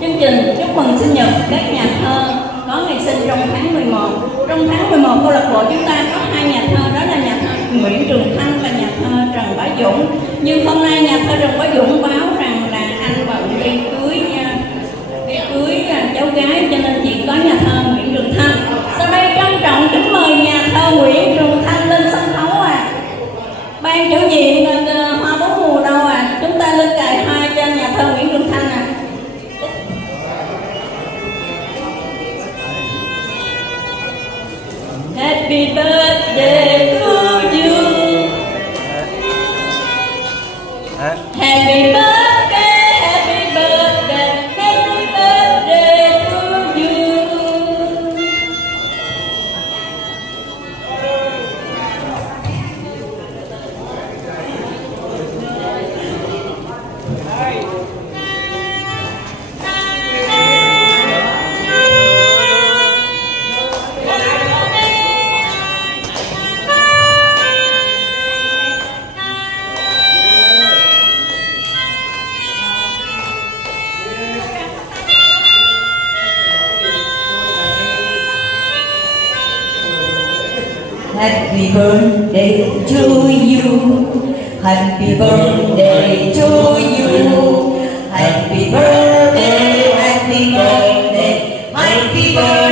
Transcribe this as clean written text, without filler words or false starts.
Chương trình chúc mừng sinh nhật các nhà thơ có ngày sinh trong tháng 11. Trong tháng 11, câu lạc bộ chúng ta có hai nhà thơ, đó là nhà thơ Nguyễn Trường Thanh và nhà thơ Trần Bá Dũng. Nhưng hôm nay nhà thơ Trần Bá Dũng báo rằng là anh bận đi cưới cháu gái, cho nên chỉ có nhà thơ Nguyễn Trường Thanh. Sau đây trân trọng kính mời nhà thơ Nguyễn Trường Thanh lên sân khấu ạ. Ban chủ nhiệm Hoa Bốn Mùa đâu ạ? Chúng ta lên cài hoa cho nhà thơ Nguyễn Trường Thanh ạ. Happy birthday to you. Happy birthday, happy birthday, happy birthday to you. Happy birthday to you. Happy birthday to you. Happy birthday, happy birthday, happy birthday.